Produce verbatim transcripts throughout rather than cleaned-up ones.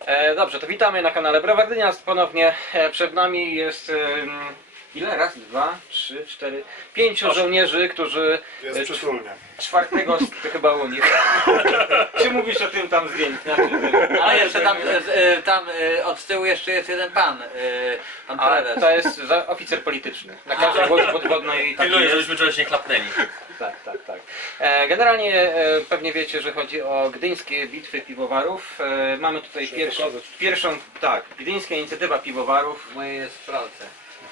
E, dobrze, to witamy na kanale Browardyniast. Ponownie e, przed nami jest e, ile? Raz, dwa, trzy, cztery, pięciu żołnierzy, którzy Jest przytulnie. czwartego to chyba u nich. Czy mówisz o tym tam zdjęciu? A jeszcze tam, e, tam e, od tyłu jeszcze jest jeden pan, e, pan A prezes. to jest za- oficer polityczny. Na każdej łodzi podwodnej taki Pilnuję, jest. żebyśmy czegoś nie chlapnęli. Tak, tak, tak. E, generalnie e, pewnie wiecie, że chodzi o gdyńskie bitwy piwowarów. E, mamy tutaj pierwszą, pierwszą, tak, gdyńska inicjatywa piwowarów. Moje jest w pralce.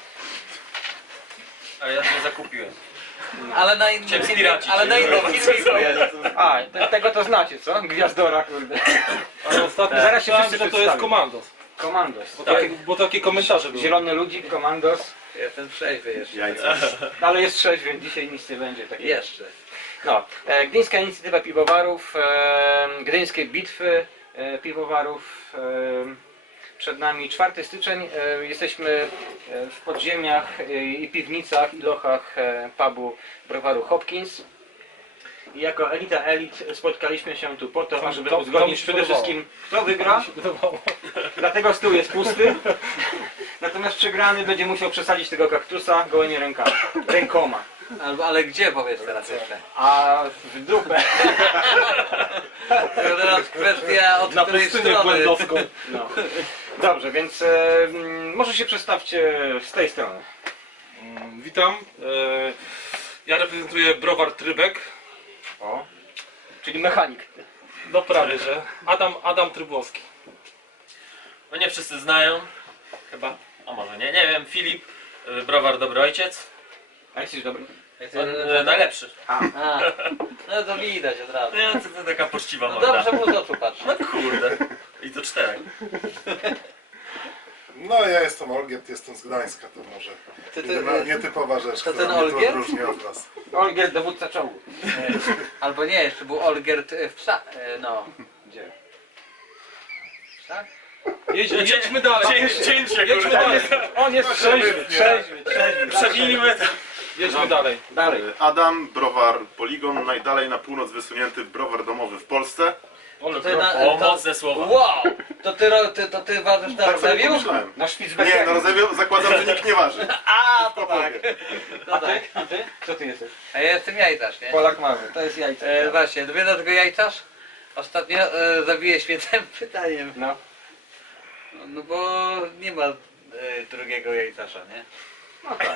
A ja się zakupiłem. Ale na innym Chciałem filmie, spiracić. ale na innym filmiku jest. A, te, tego to znacie, co? Gwiazdora, kurde. Ale ostatnio Zaraz się słyszałem, wszyscy że to jest przedstawią. komandos. Komandos. Bo, Tak. takie, bo takie komentarze były. Zielony ludzik, komandos. Jestem trzeźwy jeszcze. Jajca. Ale jest trzeźwy, więc dzisiaj nic nie będzie takiego. Jeszcze. No, e, gdyńska inicjatywa piwowarów, e, gdyńskie bitwy e, piwowarów. E, przed nami czwarty styczeń. E, jesteśmy e, w podziemiach e, i piwnicach i lochach e, pubu browaru Hopkins. I jako elita elit spotkaliśmy się tu po to, To- ażeby to- to uzgodnić mi się przede podobało. wszystkim, kto wygra. Mi się wydawało. Dlatego stół jest pusty. Natomiast przegrany będzie musiał przesadzić tego kaktusa gołymi rękami. Rękoma. Albo, ale gdzie powiedz teraz jeszcze? A w dupę. To teraz kwestia od Na której pustynię strony. głębowską. No. Dobrze, więc e, mm, może się przedstawcie z tej strony. Mm, Witam. E, Ja reprezentuję browar Trybek. O. Czyli mechanik. No prawie, że. Adam, Adam Trybłowski. No nie wszyscy znają. Chyba. A może nie, nie wiem. Filip, y, browar Dobry Ojciec. A jesteś dobry? On, y, najlepszy. A, no to widać od razu. Nie, to, to taka poczciwa No morda. dobrze mu z oczu patrzę. No kurde. I to czterech. No ja jestem Olgierd, jestem z Gdańska, to może Ty, ty, jedyna nietypowa rzecz, to która ten mnie tu Olgierd? odróżni od was. Olgier, dowódca czołgu. Albo nie, jeszcze był Olgierd w psa. e, No. Gdzie? Tak? Jedź, jedźmy dalej. Cięcie, cięcie, Jedźmy kurde. dalej. On jest trzeźwy, trzeźwy, trzeźwy. Przebijmy to. Jedźmy dalej. Dalej. Adam, browar Poligon, najdalej na północ wysunięty browar domowy w Polsce. Ole, Ty na, O, to, mocne słowa. wow! To ty, ro- ty, to ty ważysz na Tak sobie Rozewiu? pomyślałem. Na Szpicbergenie. Nie, na Rozewiu zakładam, że nikt nie waży. A, to tak. A ty? A ty? Co ty jesteś? A ja jestem jajcarz, nie? Polak mały. To jest jajce. E, właśnie, wie dlaczego jajcarz? Ostatnio e, zabiłeś mnie tym pytaniem. No. No bo nie ma e, drugiego jajcarza, nie? No tak.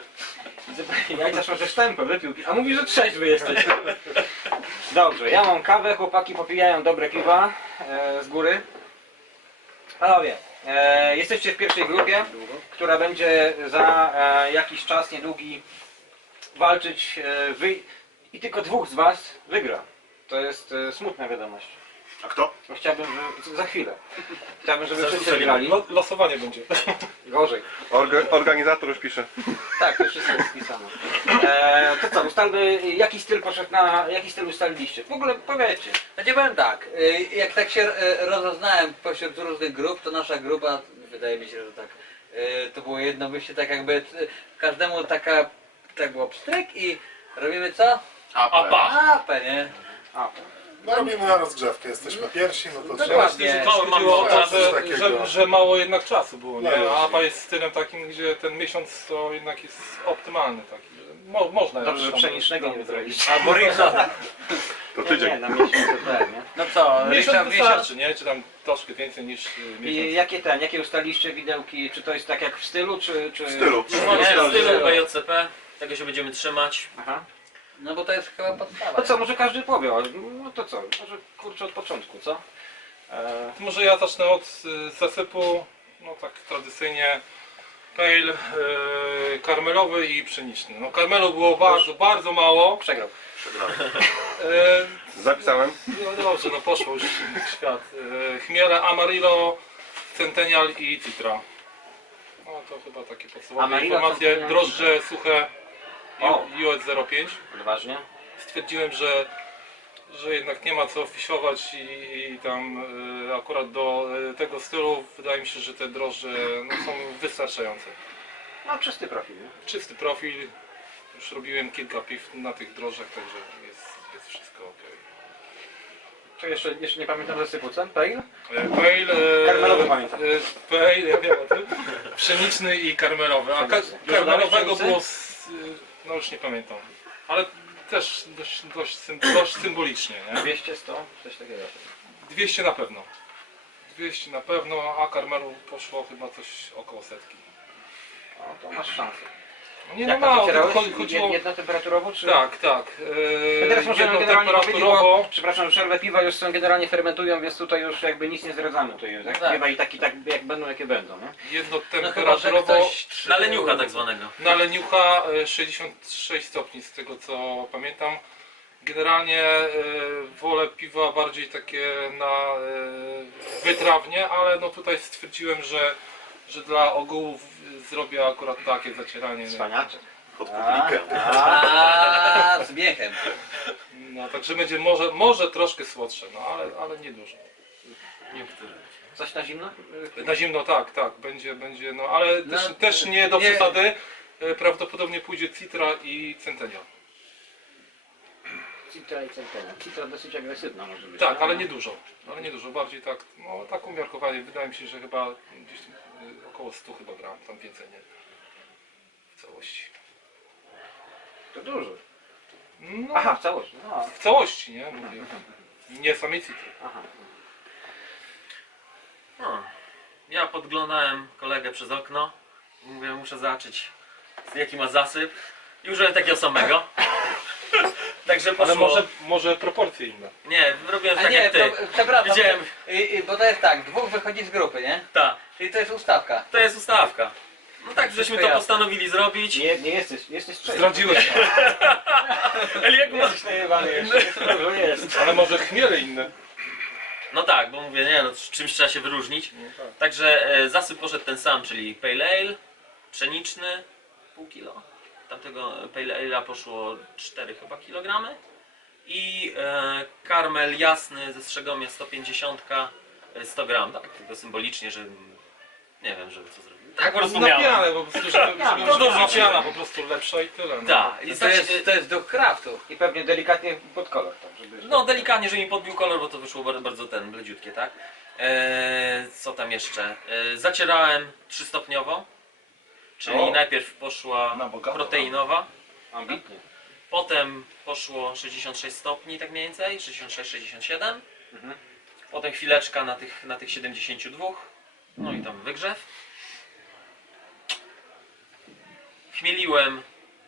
Jajcarz może sztępę wypił. A mówi, że trzeźwy jesteś. Dobrze, ja mam kawę, chłopaki popijają dobre piwa e, z góry. Panowie, e, jesteście w pierwszej grupie, która będzie za e, jakiś czas niedługi walczyć. E, wy i tylko dwóch z was wygra. To jest e, smutna wiadomość. A kto? Bo chciałbym, że za chwilę. Chciałbym, żeby wszyscy Zarzuceni. wygrali. Lo- Losowanie będzie. Gorzej. Orga, organizator już pisze. Tak, to wszystko jest wpisane. E, to co, ustalmy, jaki styl poszedł na, jaki styl ustaliliście? W ogóle powiedzcie. No nie powiem tak, e, jak tak się e, rozeznałem pośród różnych grup, to nasza grupa, wydaje mi się, że tak, e, to było jedno myślenie, tak jakby e, każdemu taka, tak było pstryk i robimy co? Apa. Apę, nie? A, No robimy na rozgrzewkę, jesteśmy pierwsi, no to trzeba... Dokładnie. To mam Chodziło o to, czas. że, takiego. że, że mało jednak czasu było, nie? No A właśnie. APA jest stylem takim, gdzie ten miesiąc to jednak jest optymalny taki. że Mo, można dobrze, że tam- pszenicznego nie tam zrobić. Albo Richard. To Nie, tydzień. na miesiąc to tak, nie? No co, Miesiąc Richard, miesiąc? wystarczy, nie? Czy tam troszkę więcej niż y, I miesiąc. jakie ten, jakie ustaliście widełki? Czy to jest tak jak w stylu, czy... czy... W stylu. Nie, w stylu B J C P. Tego się będziemy trzymać. Aha. No bo to jest chyba podstawa. To co, może każdy powie, o, no to co, może kurczę od początku, co? E, Może ja zacznę od y, zasypu, no tak tradycyjnie pale, y, karmelowy i pszeniczny. No karmelu było bardzo, bardzo mało. przegrał. Y, Zapisałem. No dobrze, no poszło już w świat. E, Chmiele, Amarillo, Centennial i Citra. No to chyba takie podstawowe Amarillo, informacje. Centennial, Drożdże suche O. U S zero pięć. Odważnie. Stwierdziłem, że, że jednak nie ma co fiszować i, i tam e, akurat do e, tego stylu wydaje mi się, że te drożdże no, są wystarczające. No czysty profil, nie? Czysty profil. Już robiłem kilka piw na tych drożdżach, także jest, jest wszystko ok. Czy jeszcze, jeszcze nie pamiętam zasypu, co? Pale? E, Pale, e, Karmelowy pamiętam. e, Pale, ja wiem o tym. Pszeniczny i karmelowy. A ka Dużo karmelowego dałeś pszenicy? było, z, e, no już nie pamiętam. Ale też dość, dość, sym- dość symbolicznie, nie? dwieście, sto, coś takiego. dwieście na pewno. dwieście na pewno, a karmelu poszło chyba coś około setki. O, to masz szansę. No nie no Jak tam mało, wycierałeś? tylko chodziło... Jed- Jednotemperaturowo, czy? Tak, tak. My teraz możemy generalnie powiedzieć, bo, Jednotemperaturowo. przepraszam, przerwę, piwa już są generalnie fermentują, więc tutaj już jakby nic nie zdradzamy. Tu już, jak Tak. piwa i taki tak jak będą, jakie będą, nie? No chyba, że Jednotemperaturowo ktoś... Na leniucha tak zwanego. na leniucha e, sześćdziesiąt sześć stopni z tego co pamiętam. Generalnie e, wolę piwa bardziej takie na e, wytrawnie, ale no tutaj stwierdziłem, że, że dla ogółów zrobię akurat takie zacieranie. Cwaniacze. Pod A, publikę. A, z miechem. No także będzie może, może troszkę słodsze, no ale, ale nie dużo. Niektóre. Coś na zimno? Na zimno tak, tak, będzie, będzie, no ale No, też, też nie do nie. przesady. E, Prawdopodobnie pójdzie Citra i Centennial. Citra i centena. Citra dosyć agresywna może być. Tak, no? ale nie dużo. Ale nie dużo, bardziej tak, no tak umiarkowanie. Wydaje mi się, że chyba gdzieś y, około stu chyba gram, tam więcej nie. W całości. To dużo. No, Aha, w całości. No. w całości, nie? Mówię. Nie samej Citry. Aha. No. Ja podglądałem kolegę przez okno. Mówię, muszę zobaczyć jaki ma zasyp. I użyłem takiego samego. Także poszło. Ale może, może proporcje inne. Nie, robiłem A tak nie, jak ty. to, przepraszam, Widziałem. y, y, bo to jest tak, dwóch wychodzi z grupy, nie? Ta, Czyli to jest ustawka. to jest ustawka. No tak, żeśmy to jasne. postanowili zrobić. Nie, nie jesteś, jesteś trzeźwy. Zdradziłeś się. Ale jak ma... Jesteś najebany jeszcze. Dobrze jest. Ale może chmiele inne. No tak, bo mówię, nie no, czymś trzeba się wyróżnić. Także e, zasyp poszedł ten sam, czyli Pale Ale, pszeniczny, pół kilo. Tamtego Pale Ale'a poszło cztery chyba kilogramy. I e, karmel jasny ze Strzegomia sto pięćdziesiąt, e, sto gram, tak, tylko symbolicznie, że nie wiem, żeby co zrobić. Tak po prostu miałem. Napiane po prostu, żeby, żeby, no żeby to napiana po prostu lepsza i tyle. No. Tak, i To tak, jest, to jest duch kraftu. I pewnie delikatnie pod kolor tam, żeby... no delikatnie, że mi podbił kolor, bo to wyszło bardzo, bardzo ten, bledziutkie, tak? E, co tam jeszcze? E, zacierałem trzystopniowo, czyli O. najpierw poszła Na bogato. proteinowa, Ambitnie. potem poszło sześćdziesiąt sześć stopni, tak mniej więcej, sześćdziesiąt sześć sześćdziesiąt siedem, Mhm. potem chwileczka na tych, na tych siedemdziesięciu dwóch, no i tam wygrzew. Chmieliłem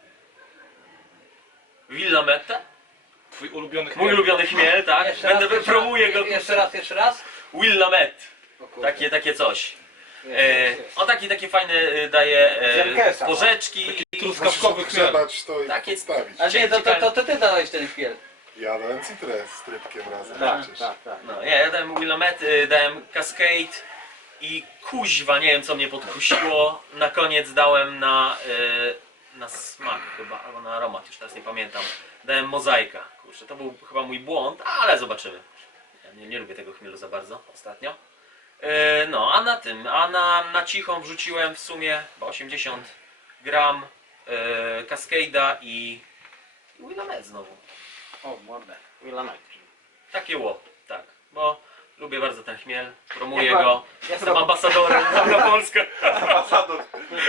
Willamette, Twój ulubiony mój chmiel. ulubiony chmiel, tak? Jeszcze Będę raz, jeszcze promuję raz, go. Jeszcze raz, jeszcze raz. Willamette, O kurde. takie, takie coś. Jest, E, jest, jest. on taki, takie fajne e, daje Ziemkesa, e, no. porzeczki. Musisz Truskawkowy chmiel. odgrzebać to i Takie- podstawić. Ale nie, to, to, to, to ty dałeś ten chmiel. Ja dałem Citrę z trybkiem razem Tak, przecież. tak, tak. No, nie, ja dałem Willamette, y, dałem Cascade i kuźwa, nie wiem co mnie podkusiło. Na koniec dałem na, y, na smak chyba, albo na aromat, już teraz nie pamiętam. Dałem Mozaika. Kurczę, to był chyba mój błąd, ale zobaczymy. Ja nie, nie lubię tego chmielu za bardzo ostatnio. Y, no, a na tym, a na, na cichą wrzuciłem w sumie chyba osiemdziesiąt gram y, Cascade'a i, i Willamette znowu. O, mordę. Willamette. Takie ło, tak, bo lubię bardzo ten chmiel, promuję Ja chyba- go, ja jestem chyba- ambasadorem na Polskę. Ambasador.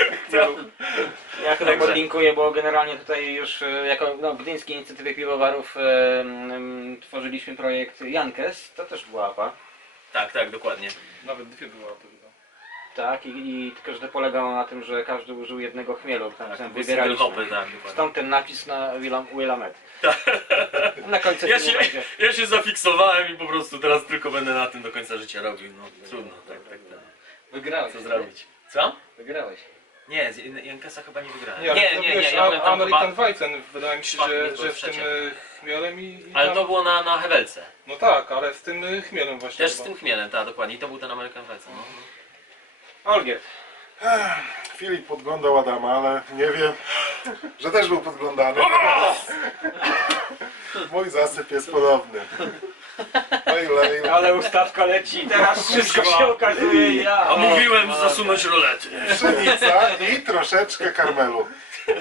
Ja chyba Także. podlinkuję, bo generalnie tutaj już e, jako no, Gdyńskiej Inicjatywy Piwowarów e, m, tworzyliśmy projekt Jankes, to też była A P A. Tak, tak, dokładnie. Nawet dwie była to chyba. Tak, i, i tylko, że to polegało na tym, że każdy użył jednego chmielu, tam, Tak, tam to był single wybieraliśmy. hopy, tak, dokładnie. Stąd ten napis na Willam, Willamette. Na końcu Ja nie się, będzie. ja się zafiksowałem i po prostu teraz tylko będę na tym do końca życia robił, no trudno, tak, tak, tak. Wygrałeś. Co zrobić? Co? Wygrałeś. Nie, z Jankesa chyba nie wygrałem. Nie, Nie, nie, nie, ja a- byłem tam American chyba, Weizen, wydaje mi się, Czwarty że, był że z tym trzecie. e, chmielem i, i ale tam... to było na, na Hewelce. No tak, ale z tym e, chmielem właśnie. Też z chyba. tym chmielem, tak, dokładnie, i to był ten American Weizen. No. Olgierd. Filip podglądał Adama, ale nie wiem, że też był podglądany. Mój zasyp jest podobny. Pale ale. Ale ustawka leci, teraz wszystko się okazuje ja. A mówiłem zasunąć rolety. Pszenica i troszeczkę karmelu.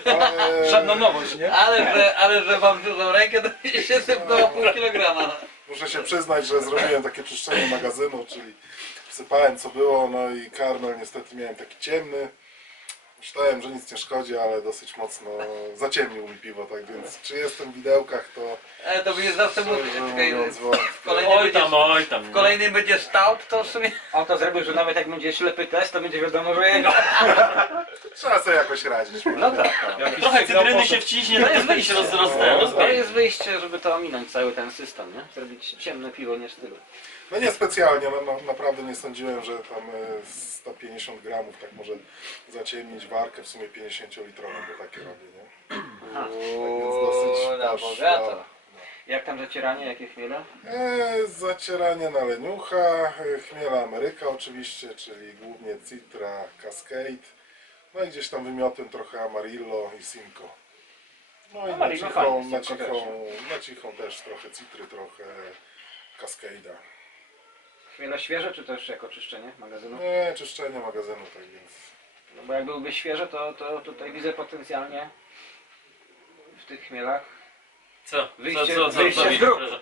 Ale Żadna nowość, nie? Ale że, ale że mam dużą rękę, to mi się sypnęło pół kilograma. muszę się przyznać, że zrobiłem takie czyszczenie magazynu, czyli wsypałem co było, no i karmel niestety miałem taki ciemny. Myślałem, że nic nie szkodzi, ale dosyć mocno zaciemnił mi piwo, tak więc czy jestem w widełkach, to Ale to będzie zawsze mówić, szczerze czekaj, mówiąc, w wątpię. kolejnym Oj będzie, tam, oj tam. w kolejnym będzie stout, to w sumie... On to zrobił, że nawet jak będzie ślepy test, to będzie wiadomo, że jego. Trzeba sobie jakoś radzić. No tak. Jakiś Trochę sygnał cytryny poszedł. się wciśnie, to jest wyjście roz, roz, ten, To rozbroić. jest wyjście, żeby to ominąć cały ten system, nie? Zrobić ciemne piwo, nie stylu. No niespecjalnie, no, no, naprawdę nie sądziłem, że tam e, sto pięćdziesiąt gramów tak może zaciemnić warkę w sumie pięćdziesięciolitrową, bo takie robię, nie? Aha. Tak więc dosyć Uuu, na poszła. bogato. Jak tam zacieranie, jakie chmiele? E, zacieranie na leniucha, e, chmiela Ameryka oczywiście, czyli głównie Citra, Cascade, no i gdzieś tam wymiotem trochę Amarillo i Simcoe. No i na Amarillo cichą, fajnie, na, Simcoe cichą, na cichą też trochę Citry, trochę Cascade'a. Chmiele świeże, czy też jako czyszczenie magazynu? Nie, czyszczenie magazynu, tak więc... No bo jak byłyby świeże, to, to tutaj widzę potencjalnie w tych chmielach. Co? Wyjście- co, co, co, wyjście co z widzisz, grup. proszę?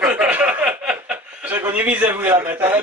Czego nie widzę w Willamette, ale no.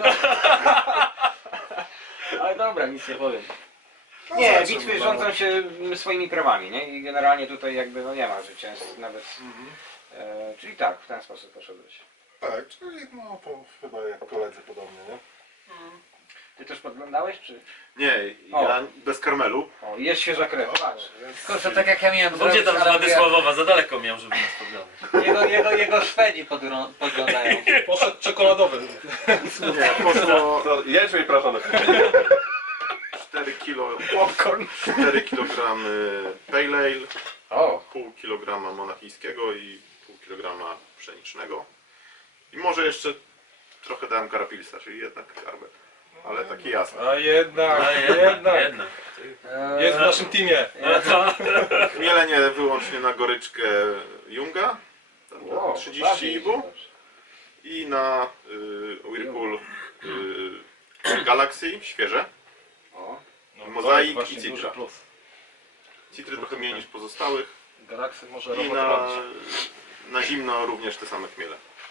Ale dobra, nic nie powiem. No, Nie, zobaczymy, bitwy no. rządzą się swoimi prawami, nie? I generalnie tutaj jakby no nie ma życia, jest nawet... Mhm. E, czyli tak, w ten sposób poszedłeś. Tak, czyli no to chyba jak koledzy podobnie, nie? Ty też podglądałeś, czy... Nie, O. ja bez karmelu. O, jest świeża krew, patrz. Kurczę, tak jak ja miałem No gdzie tam z ale Władysławowa? Za daleko miał, żeby nas podglądać. Jego, jego, jego Szwedzi podglą- podglądają. Poszedł czekoladowy. Nie, poszło To jęczmień proszony. cztery kilo, Popcorn. cztery kilogramy Pale Ale, O, pół kilograma monachijskiego i pół kilograma pszenicznego. I może jeszcze trochę dałem karapilsa, czyli jednak karbet. Ale taki jasny. A jednak, No jednak, jednak. jednak. Jest w naszym teamie. No to... Chmielenie wyłącznie na goryczkę Junga, tam wow, trzydzieści bawi się ibu. dobrze. I na y, Whirlpool y, Galaxy, świeże. O, No, Mozaik to jest właśnie i Citra. duży plus. Citry trochę mniej niż pozostałych. Galaxy może I robotę na, robić. na zimno również te same chmiele.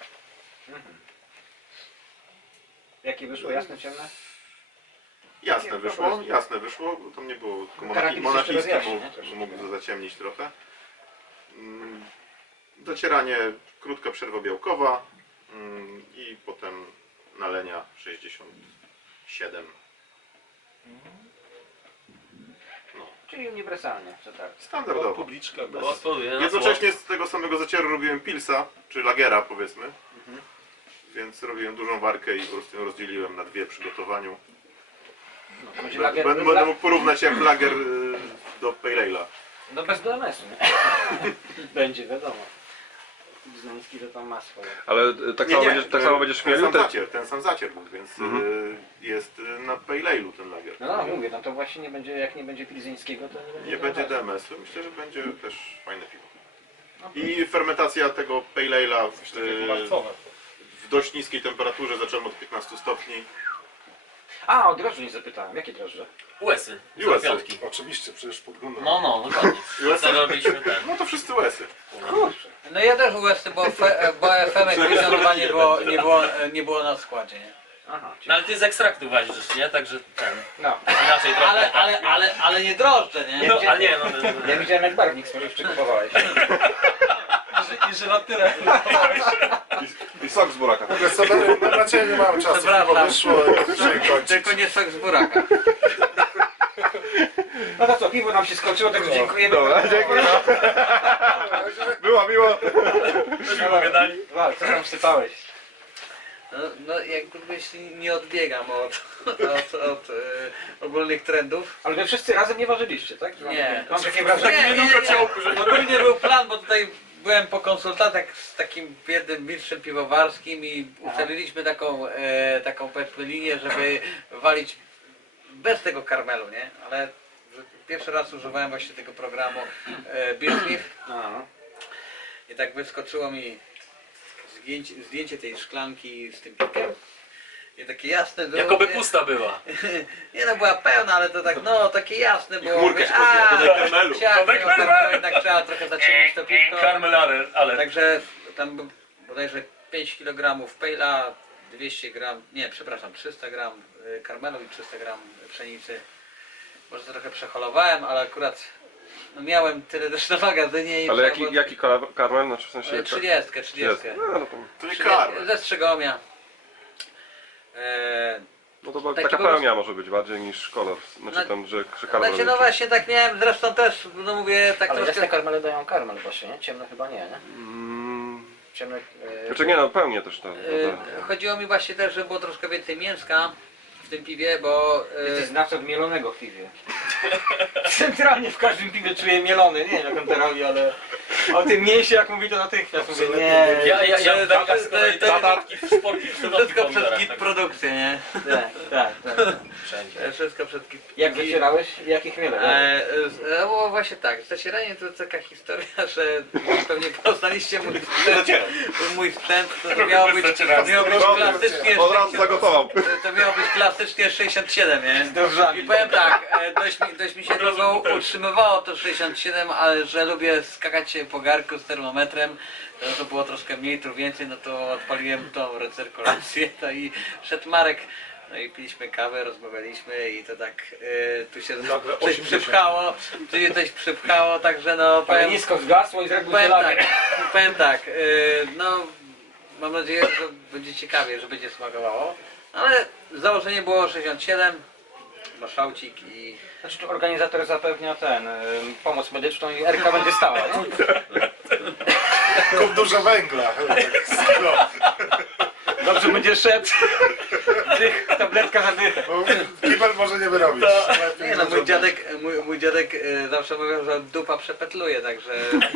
jakie wyszło, jasne, ciemne? Jasne wyszło, jasne wyszło, bo tam nie było, tylko monachij, Karabin monachijskie jeszcze rozjaśni, mógł, nie? Też. mógł to zaciemnić trochę. Mm, Docieranie, krótka przerwa białkowa mm, i potem nalenia sześćdziesiąt siedem. No, Czyli uniwersalnie, przetarg. standardowo. Publiczka bez... Odpoluję na Jednocześnie z tego samego zacieru robiłem pilsa, czy lagera powiedzmy. Mhm. Więc robiłem dużą warkę i po prostu ją rozdzieliłem na dwie w przygotowaniu. No, będzie Będę, lager, będę mógł porównać jak lager y, do Pale Ale'a. no bez D M S-u, nie? Będzie, wiadomo. Znański to tam ma swoje. Ale y, tak samo będziesz, tak samo będziesz ten śmielił? sam Te... zacier, ten sam zacier, więc Mhm. y, jest y, na Pale Ale'u ten lager. No, no mówię, no to właśnie nie będzie, jak nie będzie pilzyńskiego, to nie będzie. Nie będzie D D M S-u. M S-u, myślę, że będzie też fajne piwo. I fermentacja tego Pale Ale'a w, Takie y, marcowe. w dość niskiej temperaturze, zacząłem od piętnastu stopni. A, o drożdże nie zapytałem. Jakie drożdże? U S Y. U S Y. piątki. Oczywiście, przecież podglądam. No, no, dokładnie. U S Y? Zarobiliśmy ten. No to wszyscy łesy. Kurczę. No ja też U S Y, bo, fe, bo F M pięćdziesiąt dwa nie było, nie, było, nie było na składzie, nie? Aha, No ale ty z ekstraktu ważysz, nie? Także ten. no. Inaczej trochę. Ale, ale, ale, ale nie drożdże, nie? No, a nie, no. no, no. Ja widziałem jak barwnik spożywczy kupowałeś. I żelatynę. I sok z buraka. Wiesz co, na, na ciebie nie mamy czasu, Przepraszam. bo wyszło się kończyć. Tylko nie sok z buraka. No to co, piwo nam się skończyło, także dziękujemy. Dobra, dziękuję. Było miło. Myśmy gadali. Wal, co tam wsypałeś? No, no jakbyś nie odbiegam od, od, od e, ogólnych trendów. Ale wy wszyscy razem nie ważyliście, tak? Mam Nie. takie- Mam takie wrażenie. Nie, nie, nie. Ogólnie był plan, bo tutaj byłem po konsultacjach z takim jednym mistrzem piwowarskim i ustaliliśmy taką, e, taką powiedzmy linię, żeby walić bez tego karmelu, nie? Ale pierwszy raz używałem właśnie tego programu e, Beersmith No. i tak wyskoczyło mi zdjęcie, zdjęcie tej szklanki z tym pikiem. I takie jasne było. Jakoby nie? pusta była. Nie no, była pełna, ale to tak, no, takie jasne było. chmurkę Mówię, się podjęła, a, dodaj karmelu. chciałem Dodaj tego karmelu. karmelu, jednak trzeba trochę zaciemnić to piwko. Karmel, ale. ale. Także tam był bodajże pięć kilogramów pejla, dwieście gram, nie przepraszam, trzysta gram y, karmelu i trzysta gram pszenicy. Może trochę przeholowałem, ale akurat no, miałem tyle też na magazynie i Ale trzeba jaki, było- jaki kar- karmel? Znaczy w sensie... E, trzydziestkę, trzydziestkę. No, no to, To nie Trzydziestkę, karmel. ze Strzegomia. E, no to Taki taka po prostu- pełnia może być bardziej niż kolor. Znaczy No- tam, że, że karmel... Znaczy no właśnie tak miałem, zresztą też, no mówię, tak Ale troszkę... jasne karmele dają karmel właśnie, nie? Ciemne chyba nie, nie? Mm, Ciemne... E, znaczy nie no, pełnię też to. E, chodziło mi właśnie też, żeby było troszkę więcej mięska w tym piwie, bo... Jesteś E, znawcą mielonego w piwie. Centralnie w każdym piwie czuję mielony, nie wiem jak on to robi, ale o tym mięsie jak mówi to natychmiast mówię nie. Ja, ja, ja To- tak, to- z kolei to- te to- dodatki w sporki w wszystko przed kit produkcję, nie? Tak, tak, tak. Wszędzie. E, Wszystko przed kit. Jak wycierałeś? Jakie chmiele? E, e, e, było właśnie tak, zacieranie to taka historia, że pewnie poznaliście mój sprzęt, mój sprzęt to, to miało być, to miało być klasycznie Od razu zagotował. to miało być klasycznie sześćdziesiąt siedem, nie? Dobrze. I powiem tak, e, dość mi, dość mi się długo utrzymywało to sześćdziesiąt siedem, ale że lubię skakać po garku z termometrem, to, to było troszkę mniej, tu więcej, no to odpaliłem tą recyrkulację, no i szedł Marek, no i piliśmy kawę, rozmawialiśmy i to tak e, tu się coś przypchało, tu się coś przypchało, także no Ale powiem, nisko zgasło i zrobił powiem się tak, powiem tak, e, no mam nadzieję, że będzie ciekawie, że będzie smakowało, ale założenie było sześćdziesiąt siedem, maszałcik i Znaczy tu organizator zapewnia ten, y, pomoc medyczną i Erka będzie stała, nie? Kup dużo węgla. No, Dobrze będzie szedł. Tych tabletka zadycha. bo kibel może nie wyrobić. Lepiej nie no, mój żądać. dziadek, mój, mój dziadek e, zawsze mówił, że dupa przepetluje, także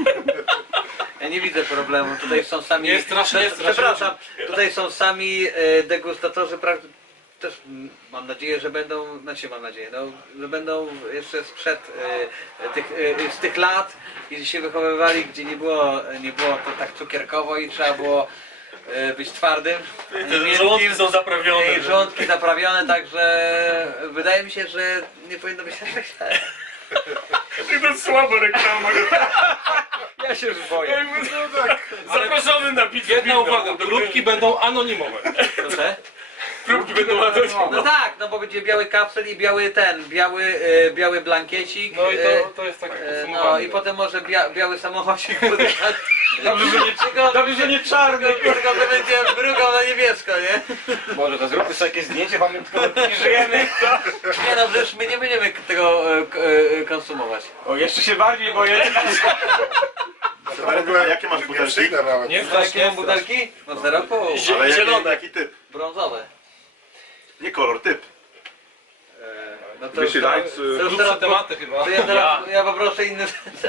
ja nie widzę problemu. Tutaj są sami. Nie strasz- nie strasz Przepraszam, tutaj są sami e, degustatorzy, pra- też mm, mam nadzieję, że będą, znaczy mam nadzieję, no, że będą jeszcze sprzed e, tych, e, z tych lat, gdzie się wychowywali, gdzie nie było, nie było to tak cukierkowo i trzeba było e, być twardym. Te żołądki są zaprawione. I żołądki zaprawione, także wydaje mi się, że nie powinno być tak źle. To słaba reklama. Ja się już boję. No tak. Zapraszamy na pizzę. Jedna uwaga, próbki będą anonimowe. Proszę? Próbki będą ładować. No tak, no bo będzie biały kapsel i biały ten, biały, e, biały blankiecik. No i e, to, to jest takie e, podsumowanie. no i potem może bia, biały samochodzik. Dobrze, że nie, Tylko- dobrze, że nie czarny. Tylko tylko to będzie brugą na niebiesko, nie? Boże, to zróbmy sobie jakieś zdjęcie, pamiątkowe, póki żyjemy. Nie no, przecież my nie będziemy tego e, k- e, konsumować. O, jeszcze się bardziej boję. A jakie masz Nie butelki? przyjdę nawet. Nie Za strasz, jakie nie mam strasz. butelki? No zero pół. Ale jaki, Zielone. jaki typ? Brązowe. Nie kolor, typ. E, No to już Wisi teraz, lights, to y, już Grubsze teraz, tematy chyba. to ja teraz, ja poproszę inne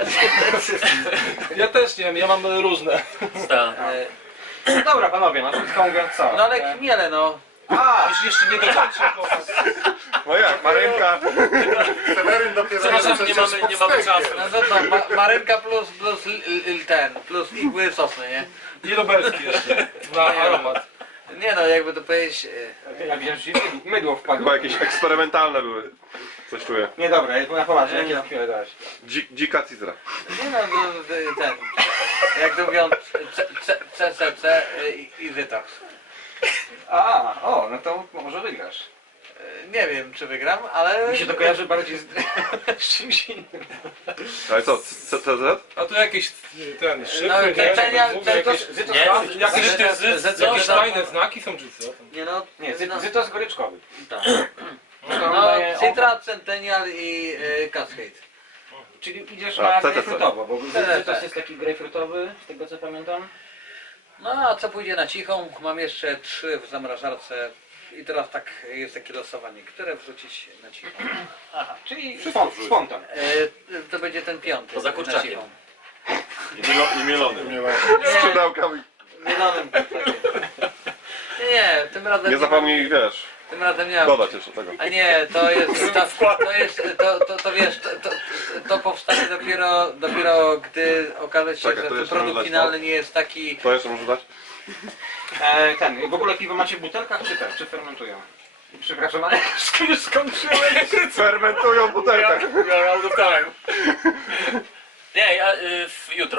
Ja też nie wiem, ja mam różne. Tak. E, No dobra, panowie, no krótko mówiąc co? No ale chmiele no. A, Już jeszcze nie dokończę, bo No jak, Marynka? Seweryn dopiero Przepraszam, przecież nie mamy- pod nie mamy wstępem. czasu. No to co, ma, marynka plus, plus l, l, ten, plus igły sosny, nie? i lubelski jeszcze. Na aromat. Nie no, jakby to powiedzieć, e, ja widziałem, że ci mydło- mydło wpadło. Chyba jakieś eksperymentalne były. Coś czuję. Nie dobra, ja tu na poważnie, jakie na chwilę dałeś? Dzi dzika cizra. nie no, no, no, ten, jak to mówią, C, C, C, C, C i, i Zytox. A, o, no to może wygrasz. E, Nie wiem, czy wygram, ale... Mi się to kojarzy bardziej z, z czymś innym. Ale co, C C Z? A tu jakieś ten szyfry, No, nie? ten- ten- Jakieś- ten- jakieś, Zytos, Nie, Zytos, jakieś- Zytos- zy- Zytos- jakieś Zytos- tajne znaki są czy co? Nie no, nie, no, Zytos goryczkowy. tak. To No, daje- Citra, Centennial i e, Cascade. Czyli idziesz A, na C C C. grejpfrutowo, bo C C C. Zytos jest taki grejpfrutowy, z tego co pamiętam. No a co pójdzie na cichą? Mam jeszcze trzy w zamrażarce i teraz tak jest takie losowanie, które wrzucić na cichą. Aha, czyli spon, spontan. E, to będzie ten piąty. Poza na kurczakiem. cichą. I, mielo, i mielony. Miałem. Z skrzydełkami. Mielonym kurczakiem. Nie, nie, tym razem Nie zapomnij, wiesz, tym razem nie mam. dodać jeszcze tego. A nie, to jest, to, to jest, to, to, to wiesz, to, to, to powstanie dopiero, dopiero gdy okaże się, Czekaj, że to ten jeszcze produkt dodać, finalny no. nie jest taki. To jeszcze może dać? E, ten, w ogóle piwo macie w butelkach czy też, czy fermentują? Przepraszam, ale już skończyłeś. Fermentują w butelkach. You're out of time. Nie, ja, y, w, jutro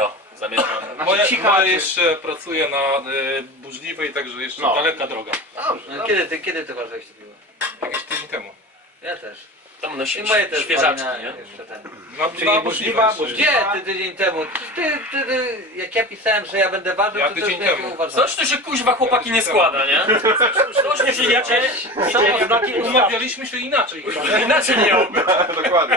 zamierzam. Znaczy, Moja, cicha, moja czy- jeszcze pracuje na y, burzliwej, także jeszcze No. daleka droga. Dobrze, No, dobrze. kiedy ty, kiedy ty ważyłeś to piwo? Jakiś tydzień temu. Ja też. Tam no, I świe- moje też świeżaczki, Paulina nie? jeszcze ten. No, Czyli na burzliwa, jeszcze. burzliwa. Gdzie ty tydzień temu? Ty, ty, ty, jak ja pisałem, że ja będę ważył, Ja to też tydzień nie temu. uważałem. Coś tu się kuźwa chłopaki nie składa, nie? Coś tu się jacie, Są oznaki ustaw. Umawialiśmy się inaczej. inaczej miało być. Dokładnie.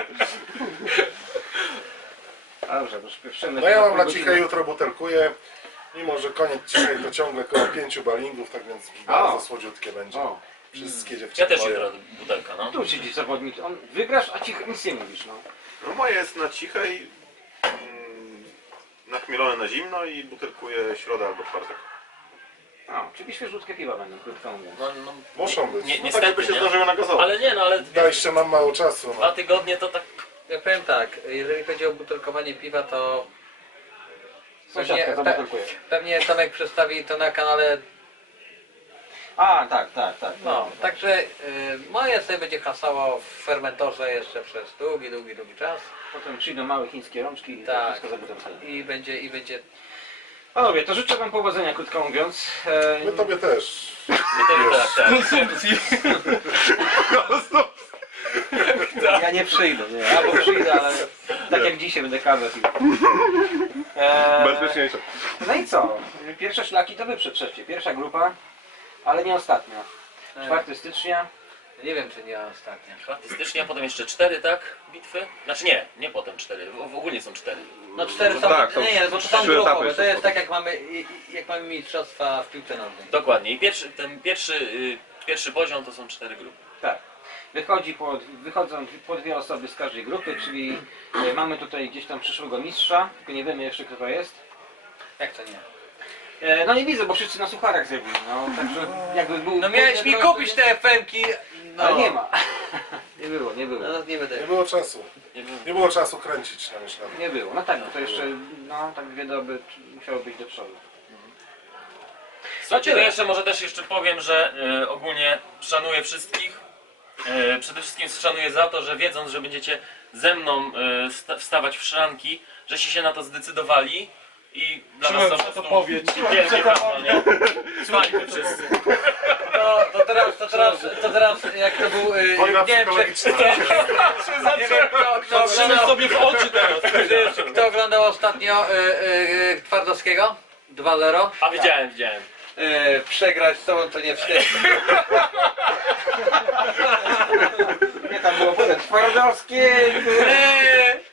Dobrze, to szpieprzymy. No ja mam na ciche jutro butelkuję. Mimo, że koniec dzisiaj to ciągle koło pięciu balingów, tak więc bardzo słodziutkie będzie. O, Wszystkie Ja dziewczyny też moje. jutro butelka, no. tu siedzi zawodnik. On wygrasz, a ci nic nie mówisz, no. No moje jest na cichej, mm, nachmielone na zimno i butelkuję środę albo czwartek. O, czyli świeżutkie piwa będą, krótko mówiąc. no, no Muszą być. nie, No tak, niestety, żeby się nie? zdążyły nagazować. Ale nie, no ale Ja jeszcze mam mało czasu. dwa No. tygodnie to tak... Ja powiem tak, jeżeli chodzi o butelkowanie piwa, to Sąsiadka pe- zabutelkuje. pewnie Tomek przedstawi to na kanale. A, tak, tak, tak. No, także y, moje sobie będzie hasało w fermentorze jeszcze przez długi, długi, długi czas. Potem przyjdą małe chińskie rączki i Tak. wszystko zabutelkuje. I będzie, i będzie. Panowie, to życzę wam powodzenia, krótko mówiąc. E, My tobie też. Tak, tak. Konsumpcji. Ja nie przyjdę, nie. Albo przyjdę, ale tak jak dzisiaj będę kawę pił. E, Bezpieczniejsze. No i co? Pierwsze szlaki to wy przetrzecie. Pierwsza grupa, ale nie ostatnia. czwartego stycznia. Nie wiem, czy nie ostatnia. czwartego stycznia, a potem jeszcze cztery, tak? Bitwy? Znaczy nie, nie potem cztery, w, w ogóle są cztery. No cztery są, Tak, są nie, nie, bo to trzy są etapy grupowe. jeszcze To jest potem. tak jak mamy, i- i- jak mamy mistrzostwa w piłce nożnej. Dokładnie. I pierwszy, ten pierwszy, y, pierwszy poziom to są cztery grupy. Tak. Wychodzi pod, wychodzą po dwie osoby z każdej grupy, czyli e, mamy tutaj gdzieś tam przyszłego mistrza, tylko nie wiemy jeszcze kto to jest. Jak to nie? E, no nie widzę, bo wszyscy na sucharach zrobili, no także jakby był... No miałeś mi to- kupić te F M-ki. No. Ale nie ma. Nie było, nie było. No nie będę. Nie było czasu. Nie wiem. Nie było czasu kręcić na myślę. Nie było. No tak, no to jeszcze, no tak dwie doby musiało być do przodu. Słuchajcie, to jeszcze może też jeszcze powiem, że y, ogólnie szanuję wszystkich. Y, przede wszystkim szanuję za to, że wiedząc, że będziecie ze mną y, sta- wstawać w szranki, żeście się na to zdecydowali i dla nas to po prostu wielkie brawo, nie? Słuchajcie wszyscy. No, to teraz, to teraz, to teraz jak to był, y, Wojna nie wiem, czy, psychologiczna. nie, nie wiem kto, kto, Patrzymy oglądał, sobie w oczy teraz. kto oglądał ostatnio y, y, Twardowskiego? dwa zero. A widziałem, widziałem. Y, przegrać z tobą to nie wstyd. Nie tam było potem Twardowski. Eee,